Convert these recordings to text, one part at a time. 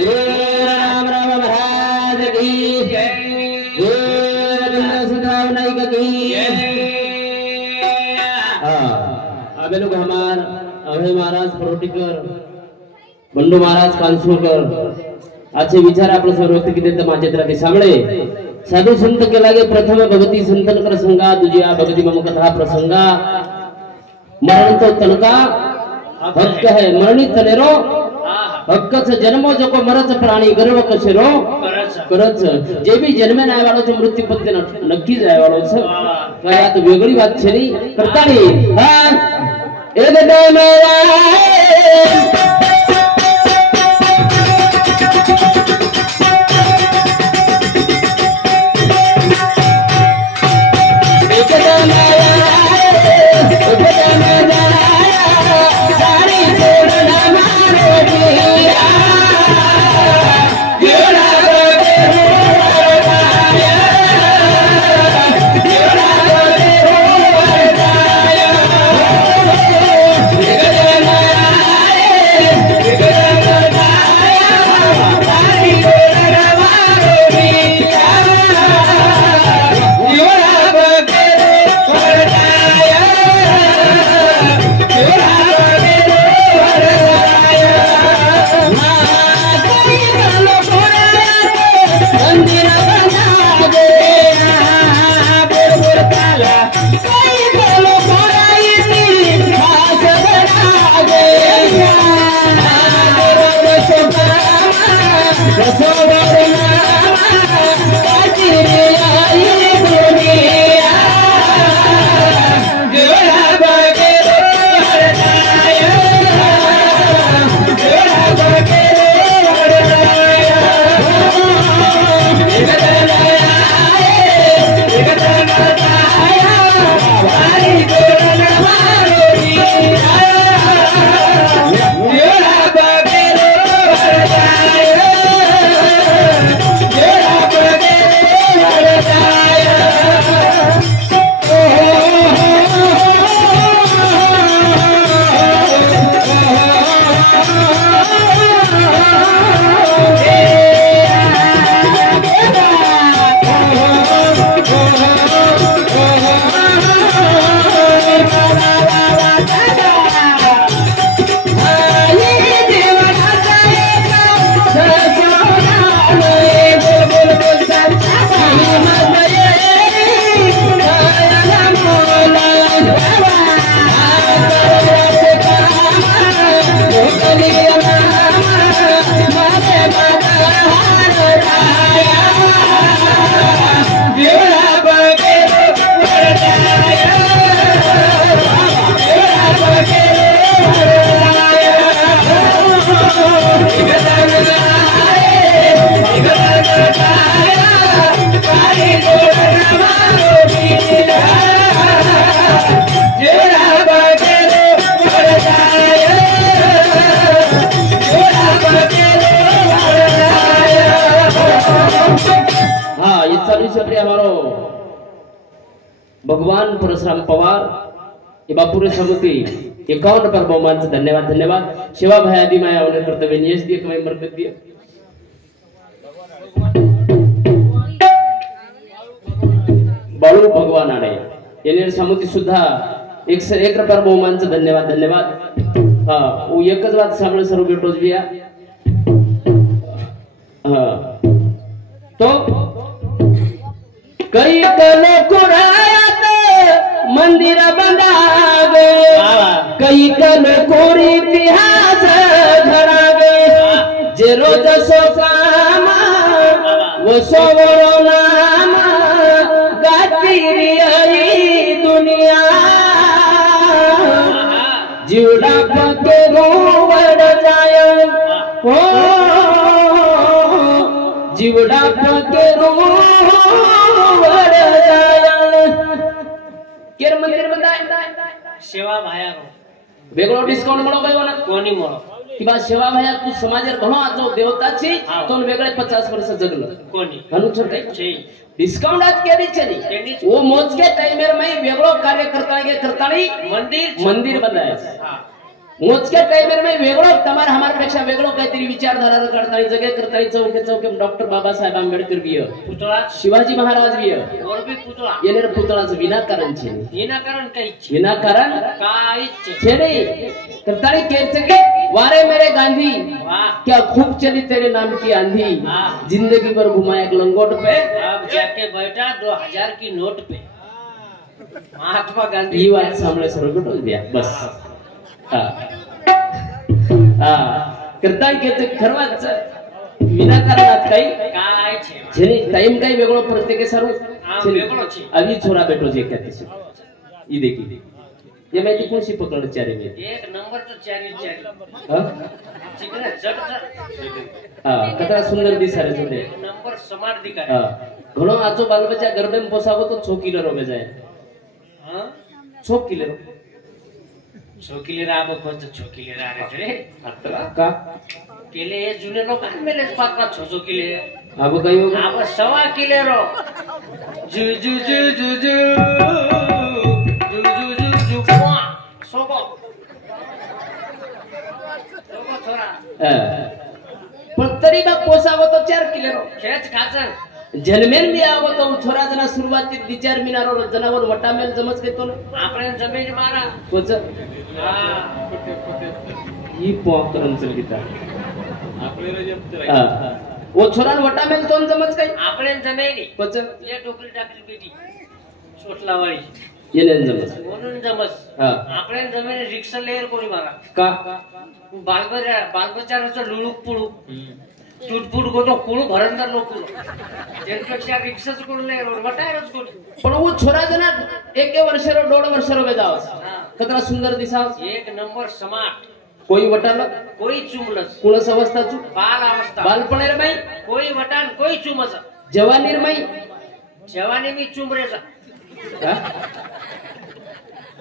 राम राम महाराज की जय सुधावनायक की अबे लोग हमार अभय महाराज परोटीकर बंडू महाराज कांसूरकर आजचे विचार आपण सर्व व्यक्त केले तर माझे तर सामळे साधू संत केला गे प्रथम भगती संतन कर संगा तुझ्या भगती मम कथा प्रसंगा मरण तो तनका हक्क है मरणित तनेरो हक्कच जन्मो जको मरच प्राणी गर्व कशेरो करच जे भी जन्मे नाही वाळो तो मृत्यू पत्ते नक्की जाय वाळो छ काय आता वेगळी बात छे नी करतानी हा एक डोमेरा भगवान परशुराम पवार ये बापुरे समिति 51 पर बहुमान से धन्यवाद धन्यवाद शिवा भाई आदि माया उन्हें कर्तव्य नियस दिए कमाई मर्द दिए बाळू भगवान आणे येणे समिति सुद्धा 101 पर बहुमान से धन्यवाद धन्यवाद हां वो एकच बात सामने सर्व भेटोच बिया हां तो कई कलो कुरायात मंदिर बंधावे कई कलो कोरी इतिहास घडावे जे रोज सो काम वो सोवरो नाम गाती आई दुनिया जीवडा पके रोवड जाय हो जीवडा पके केर मंदिर बंदाय सेवा भाया वेगळो डिस्काउंट मळो गयो ना कोणी मळो किंवा सेवा भाया तू समाजेर घणो आजो देवताची तो वेगळे 50 वर्ष जगलो कोणी हनु छोटे डिस्काउंट आज केली चली वो मोजके टाइमर में वेगळो कार्य करता गे करतानी मंदिर मंदिर बंदाय मोजक्या टाइमर में वेगळो तमार हमारपेक्षा वेगळो काहीतरी विचारधारा करताळी जगे करताळी चौके चौके डॉक्टर बाबासाहेब आंबेडकर बिय पुतळा शिवाजी महाराज बिय और भी पुतळा येनेर पुतळाचं विनाकारण छे विनाकारण काही विनाकारण काहीच छे नहीं करताळी केरचे के वारे मेरे गांधी वाह क्या खूब चली तेरे नाम की आंधी हाँ। जिंदगी भर घुमाया एक लंगोट पे अब जाके बैठा 2000 की नोट पे महात्मा गांधी ही बात सांभळे सर्व कुठून द्या बस हा हा करताळी केरचे खरवाच विनाकारणात काही काय छे જેની ટાઈમ કઈ વેગળો પ્રત્યેકે સારું હા, છે વેગળો છે. આવી છોરા બેઠો છે ક્યાંથી છે ઈ દેખી ये मैं कौन सी पकड़ चारे में एक नंबर तो चारी हां चिकना जट हां कतरा सुंदर दिसा रे जोडे एक नंबर समार दिखाय हां घणो आचो बाल बच्चा गरबे में पोसावो तो 6 किलो रोगे जाए हां 6 किलो छोकिले राबो कोच छोकिले रारे रे अतरा का केले जुने लोक आंबेले पाकला छोचो किले अब कई होगा आप 1.5 किले रो जु जु जु जु जु जु जु जु जु क्वा सोबो सोबो थोड़ा पण तरी बा पोसावो तो 4 किलो रो खेच खाचन जन्मेन बी आवो तो छोरा जना सुरुवातीत विचार मिनारो जनावर वटामेल जमच घेतो ना આપણે જમીન મારા कोच હા ही पोकरन चल गीता हां वो छोरान वटामेल तो जमच काही આપણે જમીન कोच ये टोकरी टाकली बेटी छोटला वाली येने जमच म्हणून जमस हां આપણે જમીન રિક્ષા લેર कोणी मारा का बालबच्चाचं लुळूक पुळू तुटपुट गोतो कुळू भरंदर लोक त्यांच्यापेक्षा रिक्षाच कोण नाही वटायरच कोण पण वो छोरा जना 1 वर्षरो 1.5 वर्षरो बेजावस कतरा सुंदर दिसावस एक नंबर समाट कोई वटाल कोई चुमलस कुणस अवस्था चु बाल अवस्था बालपणेर बाई कोई वटान कोई चुमस जवानीर बाई जवानी मी चुमरेचा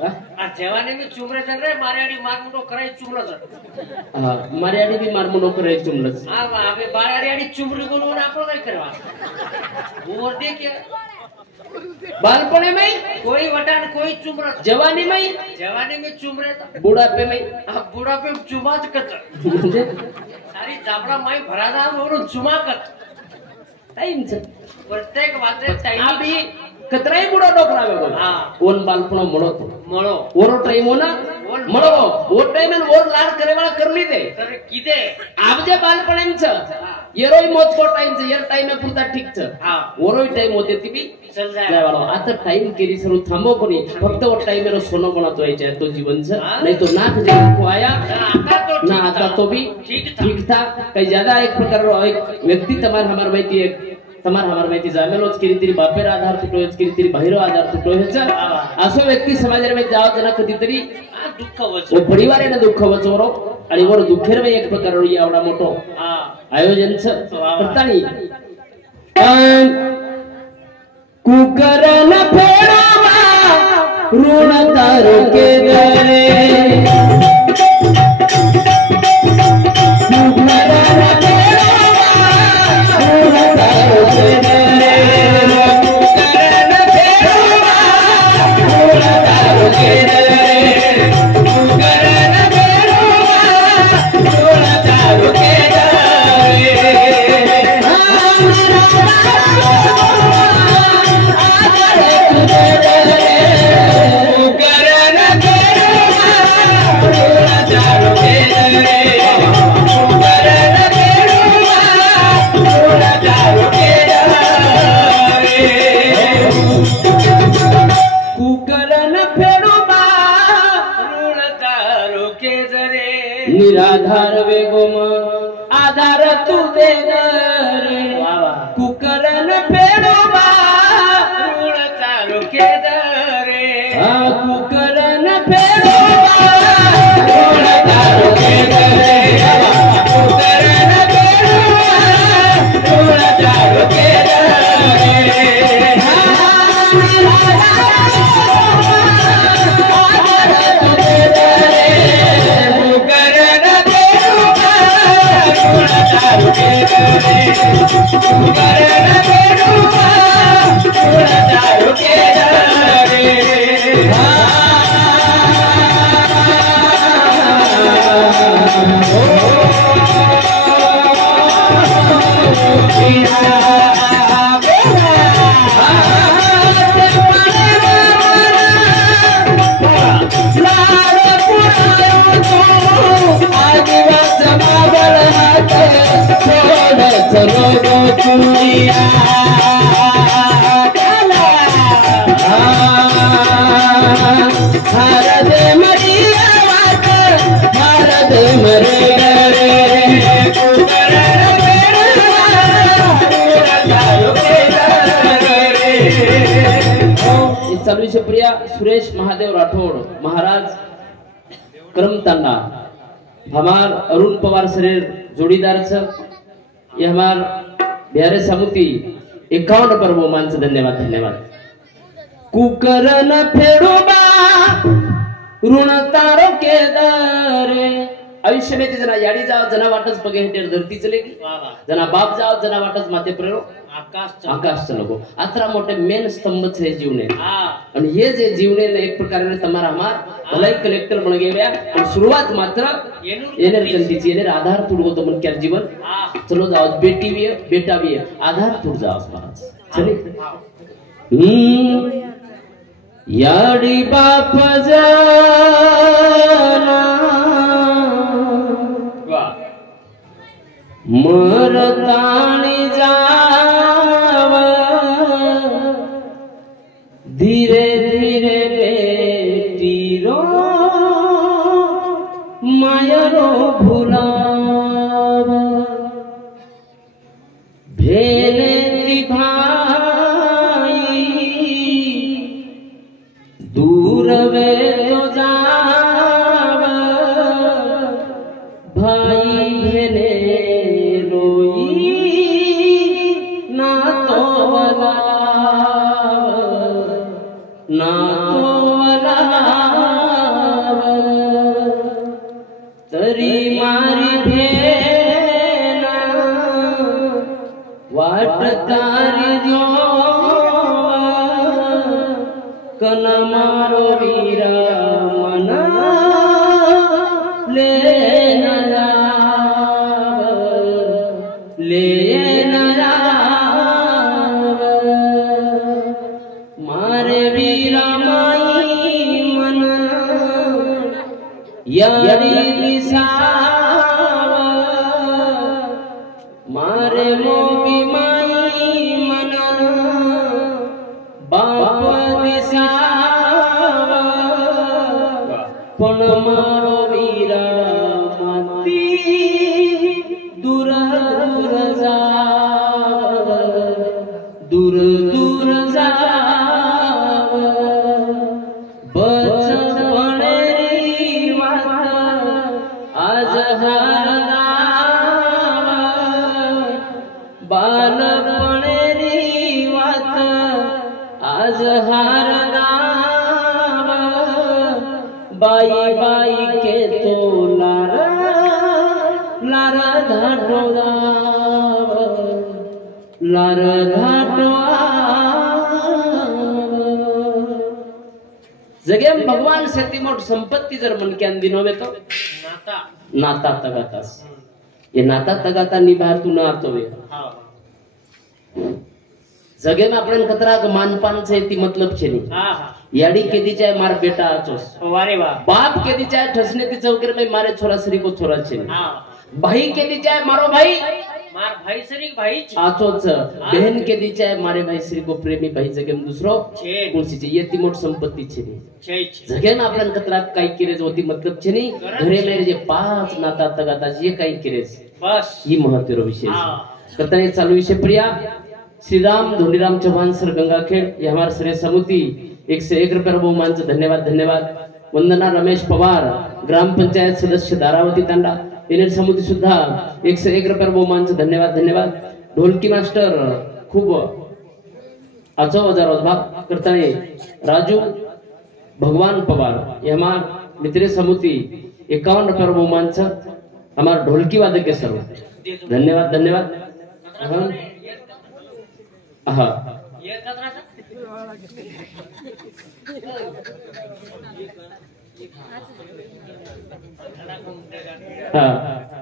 आ जवानी मी चुमरेचा रे मार्याडी मारमुटो कराय चुमलस हां मार्याडी बी मारमुनो करे चुमलस हा आवे बाराडी चुमरी बोलून आपण काय करवा वर देखे बालपणे में कोई वटान कोई चुमरस जवानी में जवानी में चुमरेचा बुढ़ापे में हा बुडा पे चुमाच करत म्हणजे सारी जाबडा माई भरादा वरून चुमा करत टाइम छ प्रत्येक वाते टाइम आबी कतराई बुडो डोकरावे गो हां ओन बालपणो मळो तो मळो ओरो टाइम होना मळो वो टाइम में और लाड करे वाला कर ली दे तर किदे आप जे बालपणेम छ येरोय मोज को टाइम छ येर टाइम में पुरता ठीक छ हां ओरोय टाइम होते ती बी चल जाय वाला आता टाइम केरी सरू थांबो कोणी फक्त वो टाइम में सोनो बना तो यायचा तो जीवन छ नहीं तो नाक जे को आया आता तो ना आता तो भी ठीक था कई ज्यादा एक प्रकार रो एक व्यक्ति तमार हमार माहिती एक तमार हमार माहिती जामेलोच किरीतरी बापेर आधार तुटोयच किरीतरी बाहेरो आधार तुटोयच असो व्यक्ती समाजार में जाव जना कधीतरी दुःख वच वो परिवारेने दुःख वचोरो आणि वर दुःखेर में एक प्रकार रो एवढा मोठो हां आयोजन छ करतानी कुकर न फेडावा ऋण तारो के दरे निराधार वेगोम आधार तू दे रे कुकरन पेडोबा ऋण चालू के दरे कुकरन पेडोबा ऋण चालू के दरे कुकरन पेडोबा ऋण चालू के छोड़ चलो गो चूड़िया भारत मरिया भारत मरे चालू प्रिया सुरेश महादेव राठौड़ महाराज क्रमतांडा हमार अरुण पवार शरीर जोड़ीदार ये हमार बिहारे समुति 51 पर वो मान से धन्यवाद धन्यवाद कुकर न फेड़ोबा ऋण तारो के दारे आयुष्य में जना याडी जाओ जना वाटच बगे हेटेर धरती चलेगी जना बाप जाओ जना वाटच माते प्रेरो आकाश चलो आतरा मोटे मेन स्तंभ छे जीवने અને ये जे जीवने एक प्रकार ने તમારા हमार भलाई कलेक्टर बन गया और शुरुआत मात्र येने चलती थी येने आधार तुड़गो तो मन क्या जीवन चलो जाओ बेटी भी है बेटा भी है आधार तुड़ जाओ महाराज चलिए याडी बाप जाना मरतानी जाव धीरे धीरे बेटी रो मायरो भुलाव भेले भाई दूर वे तो जाव भाई भेले तरी मारी भेना वाट तारी जो कन मारो वीरा मना ले न मारे वीरा माई मन यारी मारे मोबी माई मन बाप दिसाव पण मारो वीरा माती दूर दूर जाव दूर दूर जाव बचपणेरी वात आज बालपणेरी वात आज हार नाव बाई बाई के तो लार धाटो दाव लार धाटो जगे भगवान से मोट संपत्ति जर मन के दिनों में तो नाता तगातास ये नाता तगाता निभार तू ना तो जगे में आपण कतरा मानपान छे ती मतलब छे नी याडी केदी चाहे मार बेटा आचोस वारे वाह बाप केदी चाहे ठसने ती चौकर में मारे छोरा सरी को छोरा छे भाई केदी चाहे मारो भाई मार भाई सरी भाई आचोच बहन केदी चाहे मारे भाई सरी को प्रेमी भाई जगे में दूसरो कोणसी छे ये ती मोट संपत्ती छे नी जगे में आपण कतरा काई किरेज होती मतलब छे नी घरे में जे 5 नाता तगाता जे काई किरेज बस ही महत्त्वरो विषय करता है चालू विषय प्रिया श्रीराम धोनीराम चौहान सर गंगाखेड़ ये हमारे श्रेय समुति 101 रुपये बहुमान से धन्यवाद धन्यवाद वंदना रमेश पवार ग्राम पंचायत सदस्य दारावती तांडा इन्हें समुति सुद्धा 101 रुपये बहुमान से धन्यवाद धन्यवाद ढोलकी मास्टर खूब अच्छा हजार भाग करता है राजू भगवान पवार ये हमारे मित्र समुति 51 रुपये बहुमान से हमारे ढोलकी वादक के सर्व धन्यवाद धन्यवाद हाँ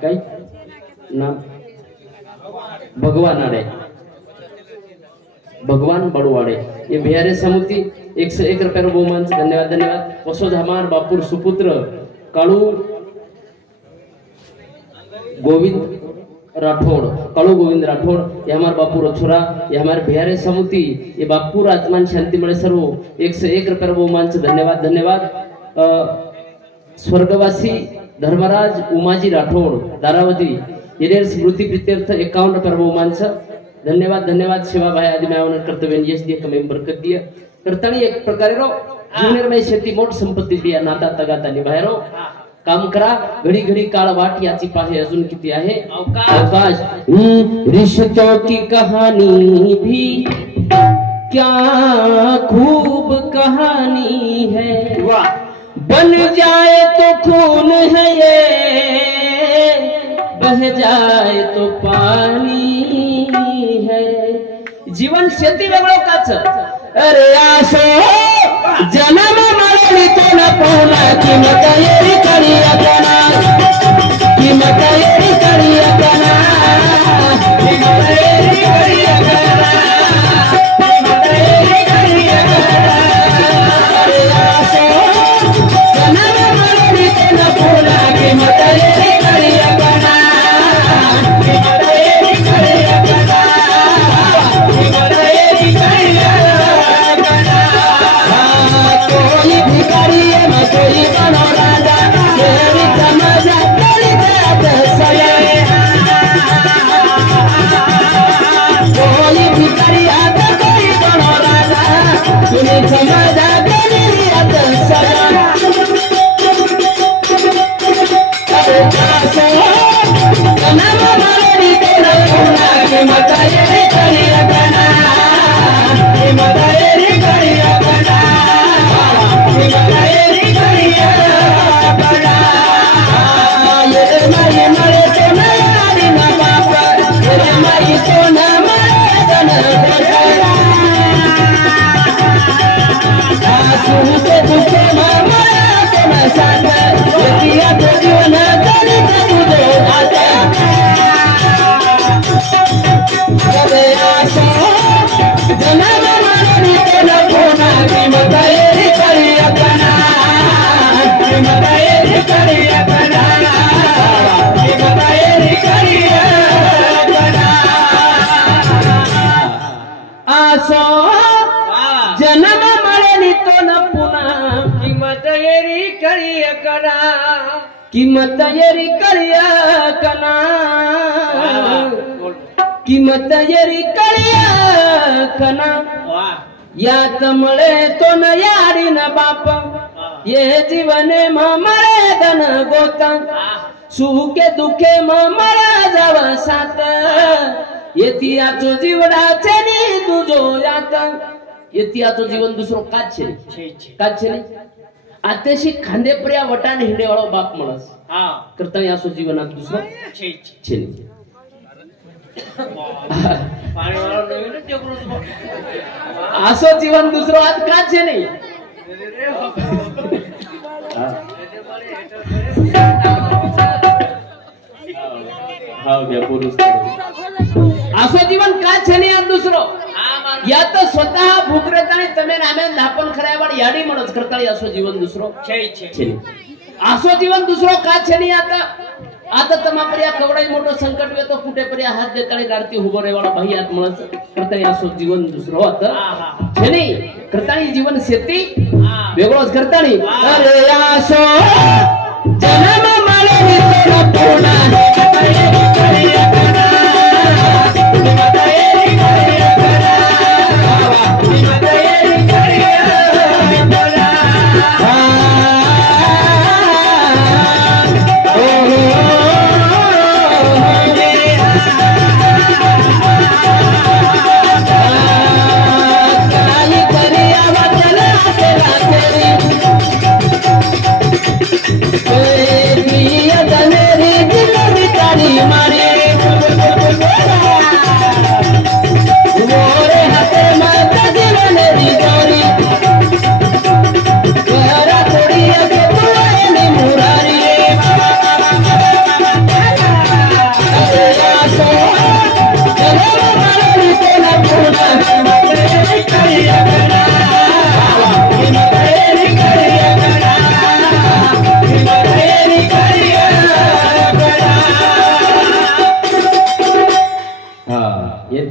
काही ना भगवान आड़े भगवान बड़वाड़े ये बिहारी समुति 101 रुपये बहुमान से धन्यवाद धन्यवाद वसोध हमार बापुर सुपुत्र कालू गोविंद राठौड़, कालू गोविंद राठौड़, ये हमारे बापू रछोरा, ये हमारे बिहारे समुति, ये बापू आत्मान शांति मिले सर्व 101 रुपये बहुमान से धन्यवाद धन्यवाद। स्वर्गवासी धर्मराज उमाजी राठौड़ दारावती ये स्मृति प्रीत्यर्थ 51 रुपये बहुमान से धन्यवाद धन्यवाद। शिवा भाई आदि मैं कर्तव्य यश दिया कमी बरकत दिया करतानी एक प्रकारे रो जीवनेर में शेती मोठ संपत्ती दिया नाता तगाता निभायरो काम करा घडी घडी काळ वाट याची पाहे अजून किती आहे अवकाश। रिश्तों की कहानी भी क्या खूब कहानी है, बन जाए तो खून है ये, बह जाए तो पानी है। जीवन शेती वेगळं काच अरे आसो जन्म मरणी तो न पाहुणा किंमत येरी करिया कना, किंमत येरी करिया कना, किंमत येरी करिया कना, किंमत येरी करिया कना। अरे आसो जन्म मरणी तो न पाहुणा किंमत येरी करिया कना, किंमत येरी करिया कना, किंमत येरी करिया कना। कोई भिखारी है मैं कोई बनो राजा, तेरी समझा तेरी बात सही। कोई भिखारी है तो कोई बनो राजा, तेरी समझा तेरी बात सही। अरे जासो जन्म मरणी तेरा खूना के मत ये करिया कना, के मत ये करिया कना, के मत ये करिया कना। ये माई मरे तो न यारी न बापा, ये माई तो न मरे तो न बेटा। आंसू से तुझे मरे तो न साथ, ये किया तो जीवन तेरी तुझे आता। कबे आसो जन्म मरणी तो न खूना कीमत येरी करिया कना, कीमत येरी करिया कना, कीमत येरी करिया कना। आसो जन्म मरणी तो न पुन्हा किंमत येरी करिया कना, कीमत येरी करिया कना, कीमत येरी करिया कना। यात मळे तो न यारी न बाप, ये जीवने मरे धन गोता, सुखे दुखे मरा जाव सात। येतियाचो जीवनाचे नी तुझो यात, येतियाचो जीवन दुसरो काच छे काच छे आतेशी खांदे पर्या वटान हिंडे वाळो बाप म्हणस करता यासो जीवनात दुसरो छे पाणी वाला नवीन टेकरो आसो जीवन दुसरो आज काच छे नाही। हाव घ्या पुरुष असो जीवन का छे आज दुसरो या तो स्वतः भूकरेताने तमे नामे धापण खरायवाड याडी म्हणच करताळी असो जीवन दुसरो छे असो जीवन दुसरो का छे आता आता तमा पर्या कवडाई मोठो संकट वे तो कुठे पर्या हात देताळी गारती उभो रेवाडा भाई आत म्हणच करताळी असो जीवन दुसरो आता छे करताळी जीवन शेती वेगळोच करताळी अरे असो जन्म माले तो पूर्ण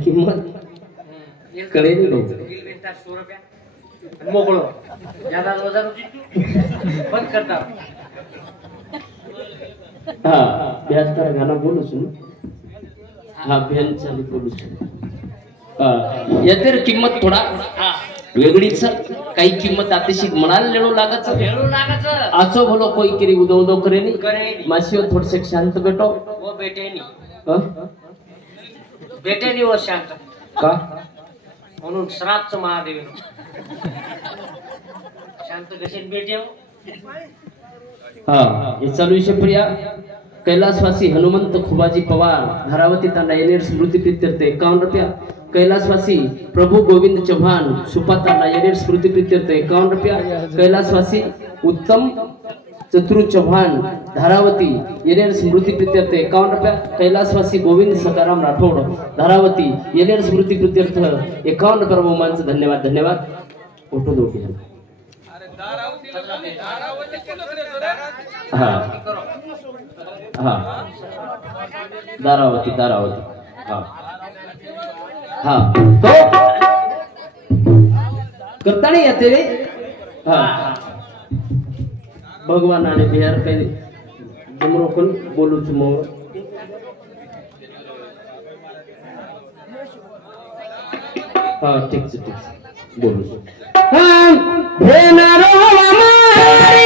किंमत कळे नाही लोक मोकळो ज्यादा वजन बंद करता हा ब्याज तर गाणं बोलू सुन हा बॅन चालू बोलू सुन यातर किंमत थोडा वेगळीच काही किंमत अतिशय म्हणाल लेणू लागत आचो भलो कोई किरी उदो उदो करे नाही मासियो थोडसे शांत बेटो वो बेटे वो शांत का म्हणून श्रापचं महादेव शांत कसे बेटे हा हे चालू विषय प्रिया कैलासवासी हनुमंत खुबाजी पवार धारावती तांडा येनेर स्मृती प्रीत्यर्थ 51 रुपया कैलासवासी प्रभु गोविंद चौहान सुपातांडा येनेर स्मृती प्रीत्यर्थ 51 रुपया कैलासवासी उत्तम चतुर चौहान धारावती येनेर स्मृती प्रीत्यर्थ 51 रुपया कैलासवासी गोविंद सकाराम राठोड धारावती येनेर स्मृती प्रीत्यर्थ 51 रुपया बहुमानचं धन्यवाद धन्यवाद फोटो दो हा हा दारावती हा हा तो करता नहीं आते रे हा भगवान आणि बिहार काही जमरो पण बोलू मोर हा ठीक से बोलू हाँ भेनारो हमारी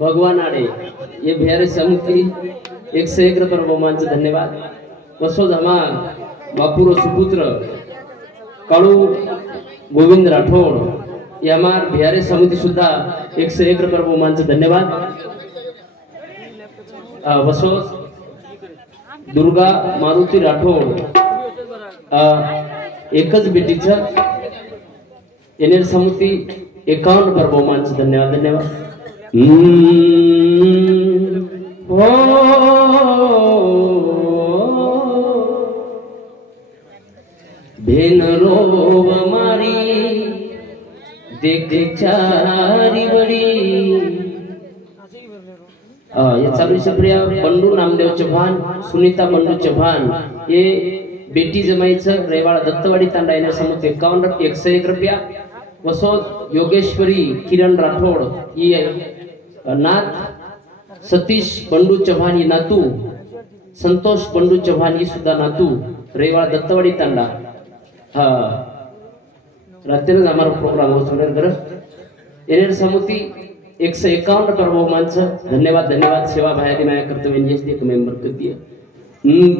भगवान आड़े ये बिहार समिति 101 रुपये बहुमानचं धन्यवाद वसोधामा बापूरो सुपुत्र काळू गोविंद राठोड या हमार बिहार समिति सुद्धा 101 रुपये बहुमानचं धन्यवाद वसो दुर्गा मारुती राठोड एकच बेटीचं येनेर समिति 51 रुपये बहुमानचं धन्यवाद धन्यवाद हो चारी बड़ी ये चालू प्रिया बंडू नामदेव चव्हाण सुनीता बंडू चव्हाण ये बेटी जमाईचं रेवाळ दत्तवाडी तांडा येण्या समोर 101 रुपया वसोद योगेश्वरी किरण राठोड ही नाथ सतीश बंडू चव्हाण ही नातू संतोष बंडू चव्हाण ही सुद्धा नातू रेवाळ दत्तवाडी तांडा हा रात्रीच हमारा प्रोग्राम हो सुनेर कर येनेर समुती 151 पर बहुमानचं धन्यवाद धन्यवाद सेवा भायादी माया कर्तव्य नियस्ती एक मेंबर करती है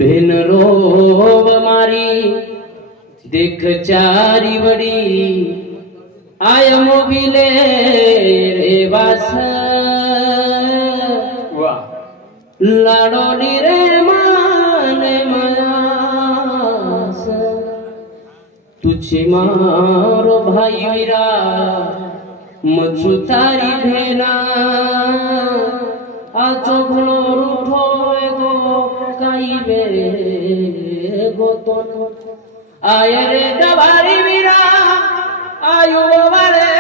भेन रोब मारी देख चारी बड़ी आय मोबिले रे वास लाडोली रे माने मयास तुझे मारो भाई वीरा मचु तारी भेना आचो भलो रूठो गो काई बे गोतन आय रे दवारी वीरा आयु वाले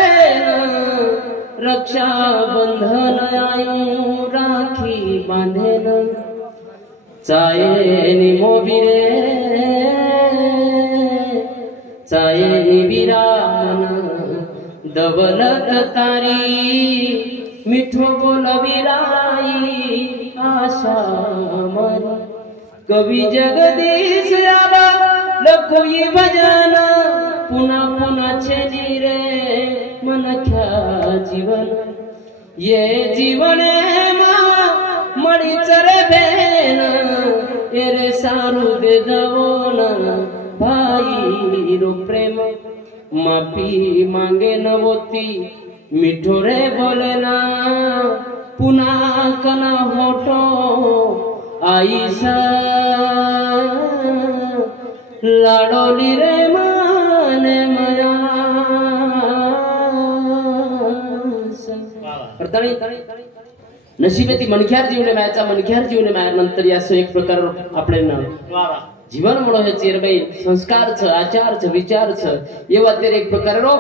रक्षा बंधन आयु राखी बांधेन चाये निमोबिरे चाये निबिरान दबलत तारी मिठो बोल बिराई आशा मन कवि जगदीश आला लखोई भजन पुन्हा पुन्हा छेजी रे मन ख्या जीवन ये जीवन मड़ी चरे बेन एरे सारू दे दवोन भाई रो प्रेम माफी मांगे नवोती मिठो रे बोले ना पुन्हा कना होठो आईसा लाडोली रे माने मया नशिबे ती मनख्यार जीवने मायाचा मनख्यार जीवने मायानंतर यासो एक प्रकार आपले जीवन म्हणून हे चेरबाई संस्कारच आचारच विचारच एवा तेरे एक प्रकार रो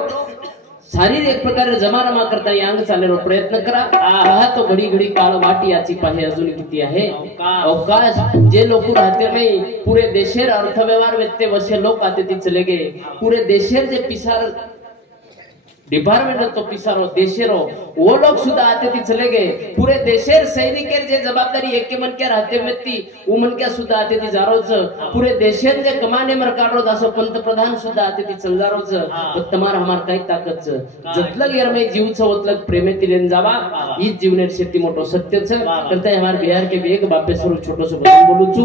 शारीरिक एक प्रकार जमानमा करता यांग चालेलो प्रयत्न करा हा तो घडी घडी काळ वाटी याची पाहे अजून किती आहे अवकाश जे लोक राहते नाही पूरे देशेर अर्थव्यवहार व्यक्ते वसे लोक आते ती चले गए पूरे देशेर जे पिसार डिपार्टमेंट तो पिसारो देशेरो वो लोग सुधा आते थी चले गए पूरे देशेर सैनिकेर जे जवाबदारी एक के मन क्या रहते व्यक्ति वो मन क्या सुधा आते थी जारोज पूरे देशेर जे कमाने मर काढो असो पंतप्रधान सुद्धा आते थी चल जारोज पण तमार हमार काही ताकदच जतलं गेरमे जीवच ओतलं प्रेमेतील जावा ही जीवनेर शेती मोठो सत्यच करता हमार बिहार के एक बापे सरो छोटो सो बदन बोलू छु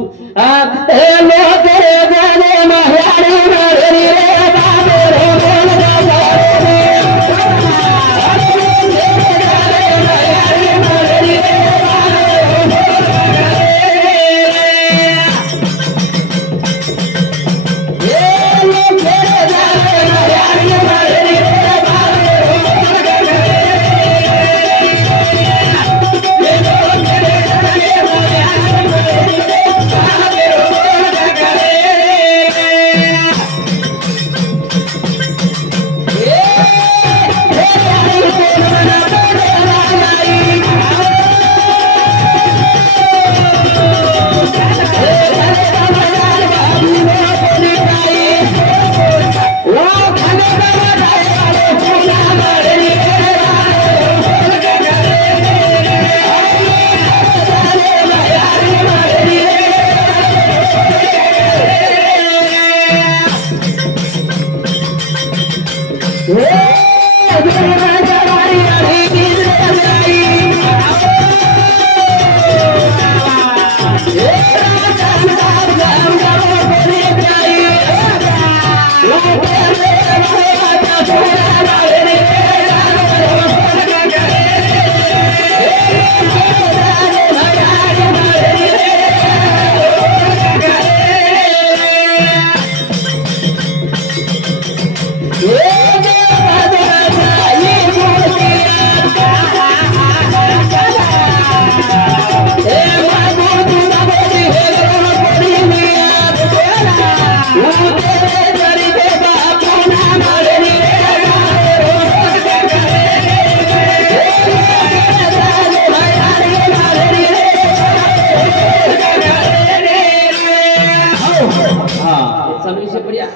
चालू विषय पर्या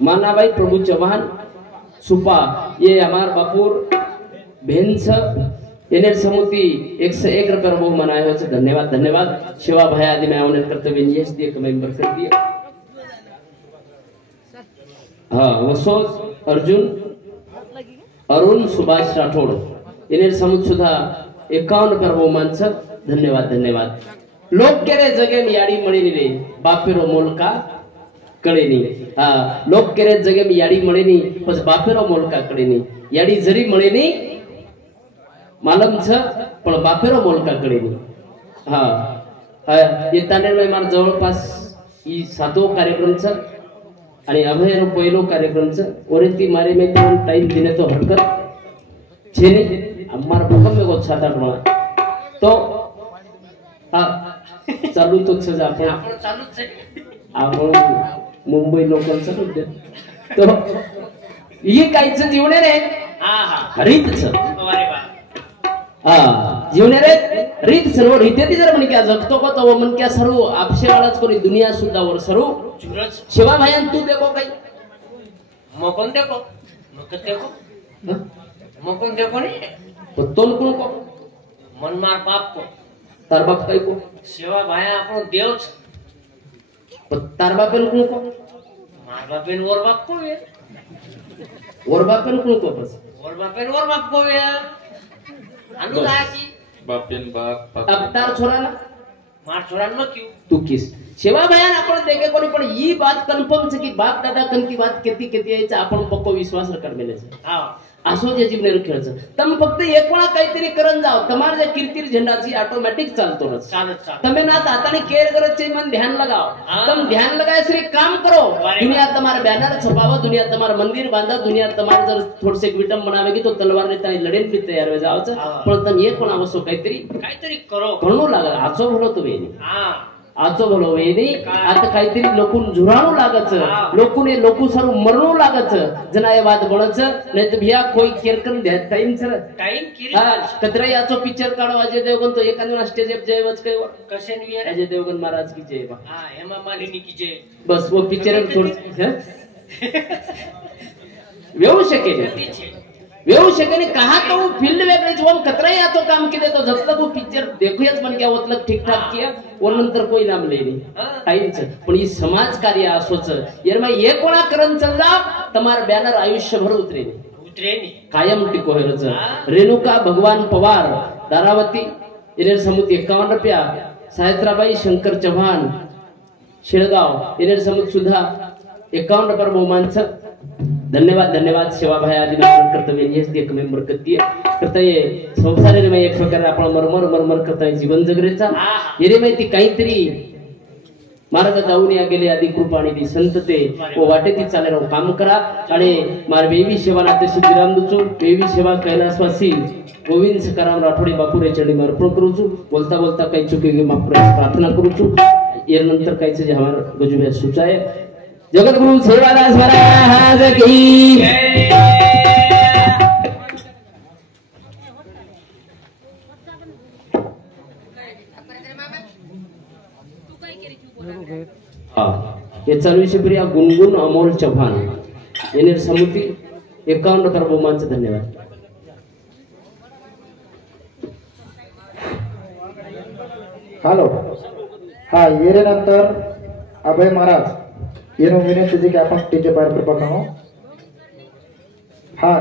मानाबाई प्रभु चौहान सुपा ये हमार बापुर भेंस येने समुति 101 रुपये बहुमान आयो छे। धन्यवाद धन्यवाद। शिवा भाई आदि में आवने कर्तव्य नियश दिए कमेंट कर दिए। हाँ वसोज अर्जुन अरुण सुभाष राठोड येने समुत सुधा 51 रुपये बहुमान छे। धन्यवाद धन्यवाद। लोक केरे जगे में याडी मळी रे बापेरो मोलका कळेनी। हाँ लोक केरे जगे में याडी मळेनी बस बापेरो मोलका कळेनी। याडी जरी मळेनी मालम छ पण बापेरो मोलका कळेनी। हाँ ये तानेर में मार जवळपास ई 7वो कार्यक्रम छ आणि अभयरो पहिलो कार्यक्रम छ। ओरेती मारे में तो टाइम दिने तो हरकत छे नहीं अमार भकम में को 7-8 वाला तो हाँ चालू तो छ आपण चालू छे आपण मुंबई लोकल छ तो ये कायच जीवने रे हां हां रीत छ। अरे वाह हाँ जीवने रे रीत सर्व रीते ती जर म्हण क्या जगतो को तो मन क्या सर्व आपशेवाळाच कोणी दुनिया सुद्धा वर सर्व जुरज शिवा भाईन तू देखो काही मोकन देखो मोकन देखो नहीं पत्तोन कोण को मन मार बाप को तार बाप काही को सेवा भाया आपनो देव छ। तार बापेन कोण को मार बापेन और बाप को है और बापेन कोण को बस और बापेन और बाप को है अनु दाची बापेन बाप अब तार छोरा ना मार छोरान में क्यों तू किस सेवा भयान आपण देखे कोणी पण ही बात कन्फर्म छ की बाप दादा कन की बात केती केती यायचा आपण पक्को विश्वास करमेले छ। हां असो जे जीवनेर खेळ छ तम फक्त एक वेळा काहीतरी करन जाव तमार जे कीर्ती झेंडाची ऑटोमॅटिक चालतो रच चालत તમે ના તાતાની કેર કરે છે મન ધ્યાન લગાઓ તમ ધ્યાન લગાય શ્રી કામ કરો दुनिया તમાર બેનર છપાવો दुनिया તમાર મંદિર બાંધા दुनिया તમાર जर थोडसे विटम बनावेगी तो तलवार ने ताई लडेन भी तयार हो जाव छ पण तम एक पण आवश्यक काहीतरी करो घणो लागे आचो भलो तो वेनी हां आचो भलो वेनी आता काहीतरी लोकून झुराणू लागत लोकूने लोकू सारू मरणू लागत जना ये बात बोलच नाही तर भिया कोई केरकन दे टाइम छ टाइम किरी हां कतरा याचो पिक्चर काढो अजय देवगन तो एकांना स्टेज अप जय वच कयो कशेन वियर अजय देवगन महाराज की जय बा हां हेमा मालिनी की जय बस वो पिक्चर थोड वेऊ शकेल वेऊ शकेल कहा तो फील्ड वेगळीच वन कतरा याचो काम केले तो जब तक वो पिक्चर देखूयाच पण क्या मतलब ठीक ठाक किया और नंतर कोई नाम लेनी टाइम छ पण ई समाज कार्य असोच यार मैं एक कोणा करन चल जा तमार बैनर आयुष्यभर उतरेनी कायम टिको हेरच रेणुका भगवान पवार दारावती इने समुत 51 रुपया साहित्राबाई शंकर चव्हाण शेळगाव इने समुत सुद्धा 51 रुपये बहुमान छ। धन्यवाद धन्यवाद सेवा भाई आदि में कर्तव्य नियस दिए कमेंट बरकत दिए करता ये संसार में एक प्रकार आपण मरमर मरमर करता जीवन जगरेचा येरे माहिती काहीतरी मार्ग जाऊन या गेले आदि कृपा आणि दी संतते व वाटे ती चाले राव काम करा आणि मार वेवी सेवा नाते शिबिराम दुचो वेवी सेवा कैलासवासी गोविंद सकाराम राठोडे बापूरे चढी अर्पण करूचू बोलता बोलता काही चुकी माफ प्रार्थना करूचू ये नंतर काहीच जे हमार गजुभ्या सुचाय जगत गुरु सेवादास महाराज की हाँ ये चालू शिबिर गुनगुन अमोल चव्हाण येने समुती 51 रुपये बहुमान से धन्यवाद। हॅलो हा येरे नंतर अभय महाराज ಏನು ವಿನಂತಿ ಇದೆ कि आपण स्टेज पर कृपा करो। हाँ